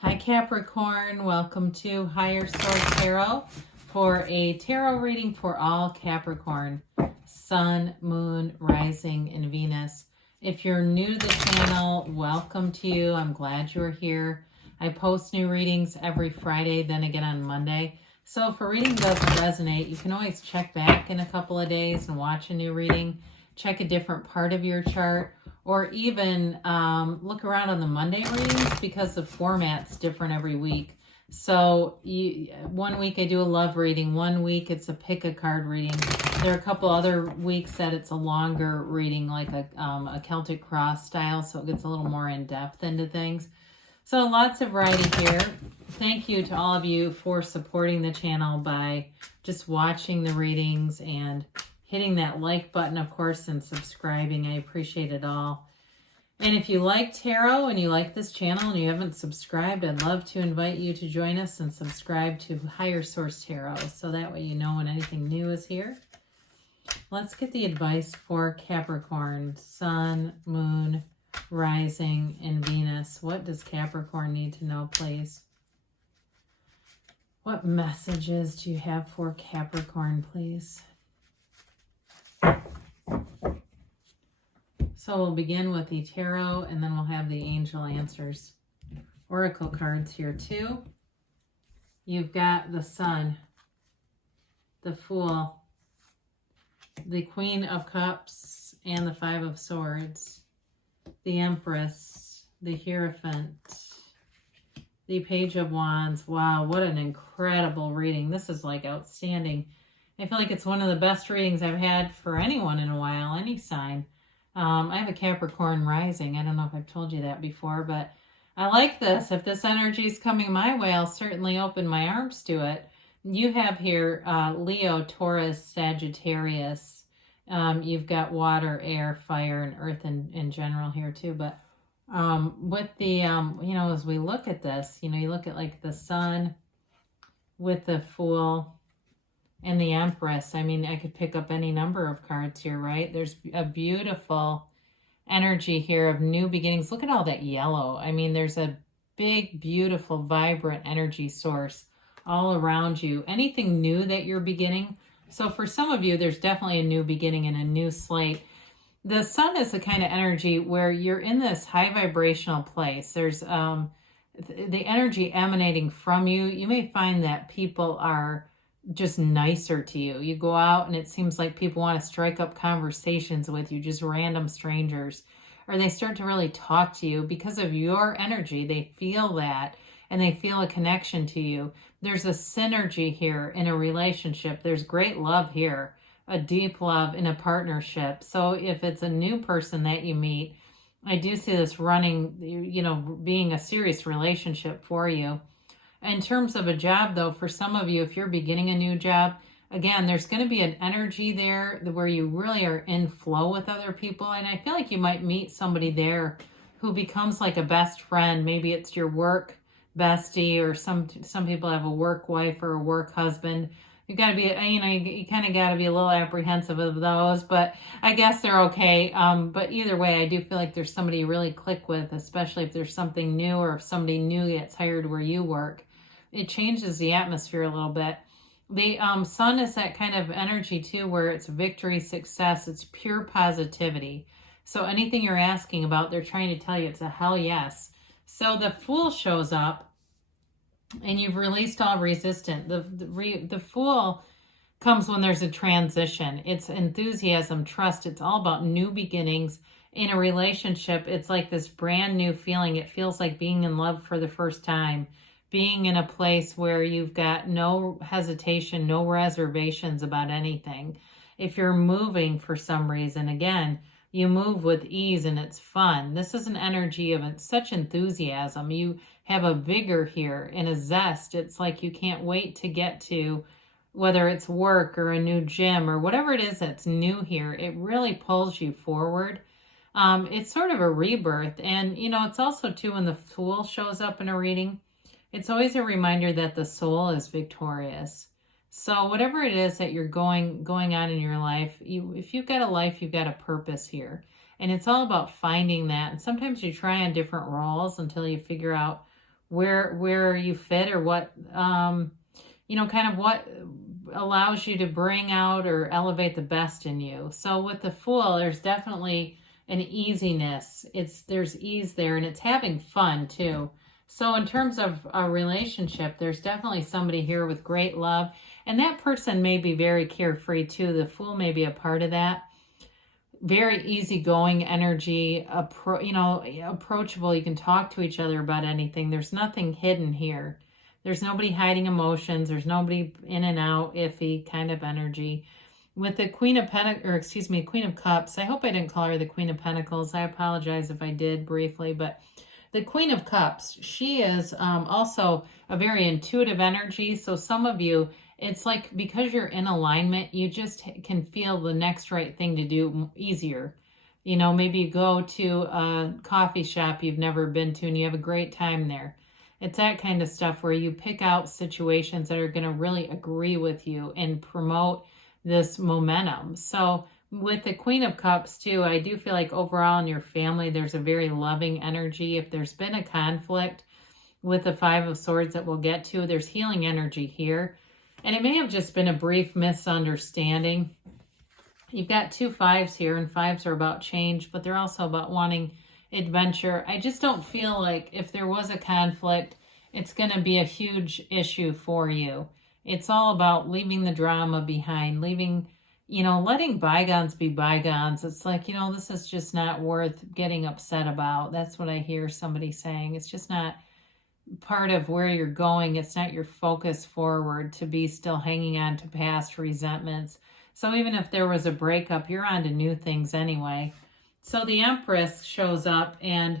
Hi Capricorn, welcome to Higher Source Tarot for a tarot reading for all Capricorn, Sun, Moon, Rising, and Venus. If you're new to the channel, welcome to you. I'm glad you're here. I post new readings every Friday, then again on Monday. So if a reading doesn't resonate, you can always check back in a couple of days and watch a new reading, check a different part of your chart, or even look around on the Monday readings because the format's different every week. So 1 week I do a love reading, 1 week it's a pick a card reading. There are a couple other weeks that it's a longer reading, like a Celtic cross style, so it gets a little more in depth into things. So lots of variety here. Thank you to all of you for supporting the channel by just watching the readings and hitting that like button, of course, and subscribing. I appreciate it all. And if you like tarot and you like this channel and you haven't subscribed, I'd love to invite you to join us and subscribe to Higher Source Tarot, so that way you know when anything new is here. Let's get the advice for Capricorn, Sun, Moon, Rising, and Venus. What does Capricorn need to know, please? What messages do you have for Capricorn, please? So we'll begin with the tarot, and then we'll have the angel answers. Oracle cards here too. You've got the Sun, the Fool, the Queen of Cups, and the Five of Swords, the Empress, the Hierophant, the Page of Wands. Wow, what an incredible reading. This is like outstanding. I feel like it's one of the best readings I've had for anyone in a while, any sign. I have a Capricorn rising. I don't know if I've told you that before, but I like this. If this energy is coming my way, I'll certainly open my arms to it. You have here Leo, Taurus, Sagittarius. You've got water, air, fire, and earth in general here too. But with the, as we look at this, you look at like the Sun with the Fool and the Empress. I mean, I could pick up any number of cards here, right? There's a beautiful energy here of new beginnings. Look at all that yellow. I mean, there's a big, beautiful, vibrant energy source all around you. Anything new that you're beginning. So for some of you, there's definitely a new beginning and a new slate. The Sun is the kind of energy where you're in this high vibrational place. There's the energy emanating from you. You may find that people are just nicer to you. You go out and it seems like people want to strike up conversations with you, just random strangers, or they start to really talk to you because of your energy. They feel that and they feel a connection to you. There's a synergy here in a relationship. There's great love here, a deep love in a partnership. So if it's a new person that you meet, I do see this running, being a serious relationship for you. In terms of a job, though, for some of you, if you're beginning a new job, again, there's going to be an energy there where you really are in flow with other people. And I feel like you might meet somebody there who becomes like a best friend. Maybe it's your work bestie, or some people have a work wife or a work husband. You got to be, you kind of got to be a little apprehensive of those, but I guess they're okay. But either way, I do feel like there's somebody you really click with, especially if there's something new, or if somebody new gets hired where you work. It changes the atmosphere a little bit. The Sun is that kind of energy too, where it's victory, success, it's pure positivity. So anything you're asking about, they're trying to tell you it's a hell yes. So the Fool shows up and you've released all resistance. The Fool comes when there's a transition. It's enthusiasm, trust. It's all about new beginnings. In a relationship, it's like this brand new feeling. It feels like being in love for the first time. Being in a place where you've got no hesitation, no reservations about anything. If you're moving for some reason, again, you move with ease and it's fun. This is an energy of such enthusiasm. You have a vigor here and a zest. It's like you can't wait to get to, whether it's work or a new gym or whatever it is that's new here. It really pulls you forward. It's sort of a rebirth. And, it's also too, when the Fool shows up in a reading, it's always a reminder that the soul is victorious. So whatever it is that you're going on in your life, if you've got a life, you've got a purpose here. And it's all about finding that. And sometimes you try on different roles until you figure out where you fit, or what, kind of what allows you to bring out or elevate the best in you. So with the Fool, there's definitely an easiness. There's ease there, and it's having fun too. So in terms of a relationship, there's definitely somebody here with great love, and that person may be very carefree too. The Fool may be a part of that. Very easygoing energy, approachable. You can talk to each other about anything. There's nothing hidden here. There's nobody hiding emotions. There's nobody in and out, iffy kind of energy. With the Queen of Cups, I hope I didn't call her the Queen of Pentacles. I apologize if I did briefly, but the Queen of Cups, she is also a very intuitive energy. So some of you, it's like because you're in alignment, you just can feel the next right thing to do easier. Maybe you go to a coffee shop you've never been to and you have a great time there. It's that kind of stuff where you pick out situations that are going to really agree with you and promote this momentum. So with the Queen of Cups too, I do feel like overall in your family, there's a very loving energy. If there's been a conflict with the Five of Swords that we'll get to, there's healing energy here. And it may have just been a brief misunderstanding. You've got 2 5s here, and 5s are about change, but they're also about wanting adventure. I just don't feel like if there was a conflict, it's going to be a huge issue for you. It's all about leaving the drama behind, letting bygones be bygones. It's like, this is just not worth getting upset about. That's what I hear somebody saying. It's just not part of where you're going. It's not your focus forward to be still hanging on to past resentments. So even if there was a breakup, you're on to new things anyway. So the Empress shows up, and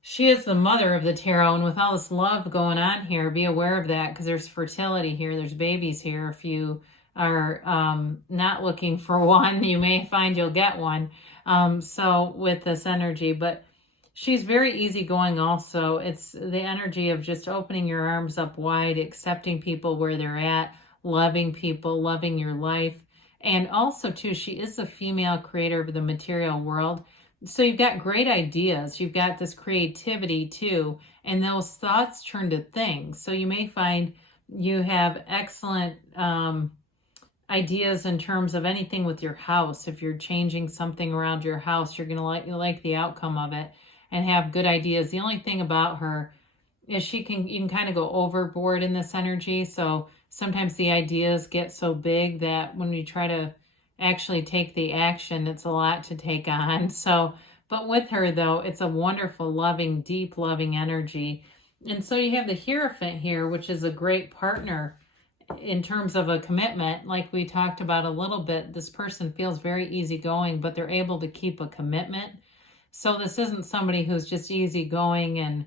she is the mother of the tarot. And with all this love going on here, be aware of that, because there's fertility here. There's babies here. If you are not looking for one, you may find you'll get one. So with this energy, but she's very easygoing also. It's the energy of just opening your arms up wide, accepting people where they're at, loving people, loving your life. And also, too, she is the female creator of the material world. So you've got great ideas. You've got this creativity, too. And those thoughts turn to things. So you may find you have excellent ideas in terms of anything with your house. If you're changing something around your house, you're going to like the outcome of it and have good ideas. The only thing about her is you can kind of go overboard in this energy. So sometimes the ideas get so big that when you try to actually take the action, it's a lot to take on. So, but with her though, it's a wonderful, loving, deep, loving energy. And so you have the Hierophant here, which is a great partner in terms of a commitment. Like we talked about a little bit, this person feels very easygoing, but they're able to keep a commitment. So this isn't somebody who's just easygoing and,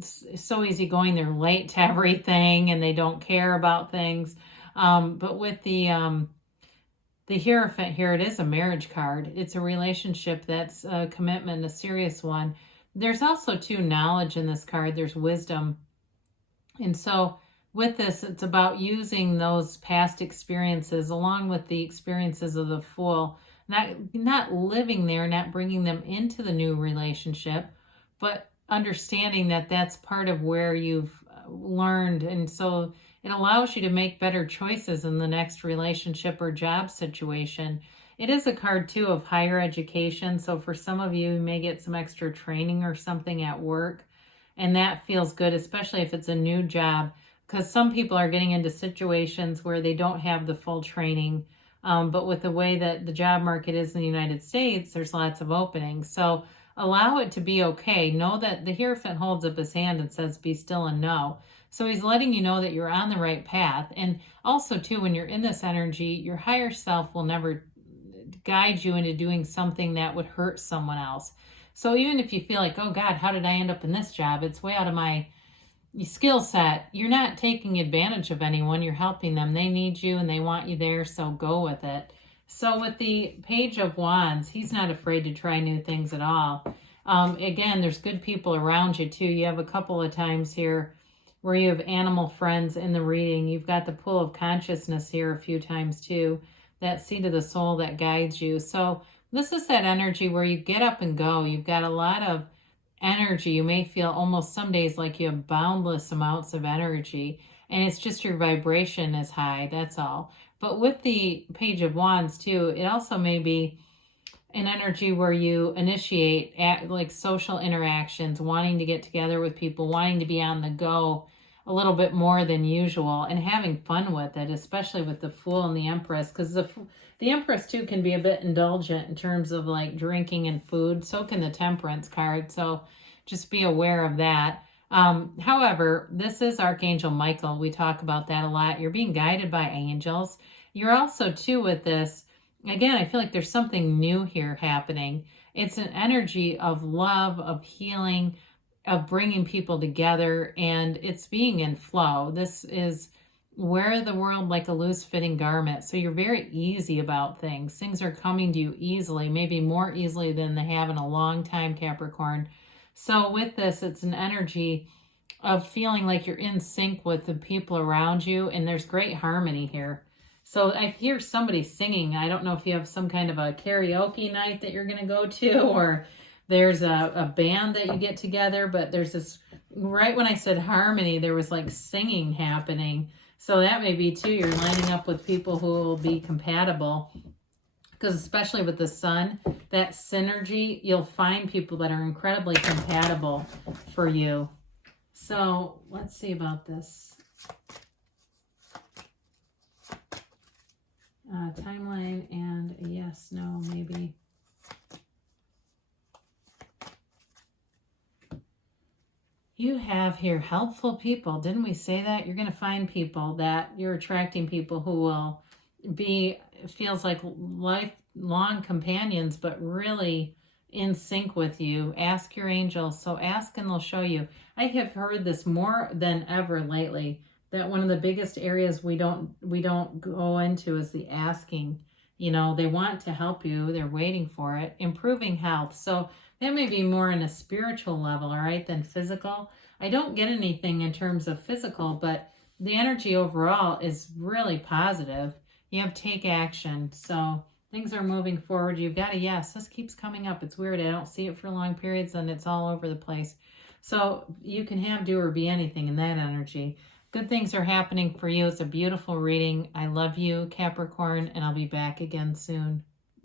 so easygoing they're late to everything and they don't care about things. But with the Hierophant here, it is a marriage card. It's a relationship that's a commitment, a serious one. There's also too knowledge in this card. There's wisdom. And so with this, it's about using those past experiences along with the experiences of the Fool, not living there, not bringing them into the new relationship, but understanding that that's part of where you've learned. And so it allows you to make better choices in the next relationship or job situation. It is a card too of higher education. So for some of you, you may get some extra training or something at work. And that feels good, especially if it's a new job, because some people are getting into situations where they don't have the full training. But with the way that the job market is in the United States, there's lots of openings. So allow it to be okay. Know that the Hierophant holds up his hand and says, be still and know. So he's letting you know that you're on the right path. And also too, when you're in this energy, your higher self will never guide you into doing something that would hurt someone else. So even if you feel like, oh God, how did I end up in this job? It's way out of my skill set. You're not taking advantage of anyone. You're helping them. They need you and they want you there. So go with it. So with the Page of Wands, he's not afraid to try new things at all. Again, there's good people around you too. You have a couple of times here where you have animal friends in the reading. You've got the Pool of Consciousness here a few times too. That seat of the soul that guides you. So this is that energy where you get up and go. You've got a lot of energy. You may feel almost some days like you have boundless amounts of energy, and it's just your vibration is high, that's all. But with the Page of Wands too, it also may be an energy where you initiate like social interactions, wanting to get together with people, wanting to be on the go a little bit more than usual, and having fun with it, especially with the Fool and the Empress, because the Empress too can be a bit indulgent in terms of like drinking and food. So can the Temperance card. So just be aware of that. However, this is Archangel Michael. We talk about that a lot. You're being guided by angels. You're also too with this, again, I feel like there's something new here happening. It's an energy of love, of healing, of bringing people together, and it's being in flow. This is wear the world like a loose fitting garment. So you're very easy about things. Things are coming to you easily, maybe more easily than they have in a long time, Capricorn. So with this, it's an energy of feeling like you're in sync with the people around you, and there's great harmony here. So I hear somebody singing. I don't know if you have some kind of a karaoke night that you're going to go to, or there's a band that you get together, but there's this, right when I said harmony, there was like singing happening. So that may be too, you're lining up with people who will be compatible, because especially with the sun, that synergy, you'll find people that are incredibly compatible for you. So let's see about this. Timeline and yes, no, maybe. You have here helpful people. Didn't we say that? You're going to find people that you're attracting, people who will be, feels like lifelong companions, but really in sync with you. Ask your angels. So ask and they'll show you. I have heard this more than ever lately, that one of the biggest areas we don't go into is the asking. You know, they want to help you. They're waiting for it. Improving health. So that may be more on a spiritual level, all right, than physical. I don't get anything in terms of physical, but the energy overall is really positive. You have take action. So things are moving forward. You've got a yes. This keeps coming up. It's weird. I don't see it for long periods, and it's all over the place. So you can have, do, or be anything in that energy. Good things are happening for you. It's a beautiful reading. I love you, Capricorn, and I'll be back again soon.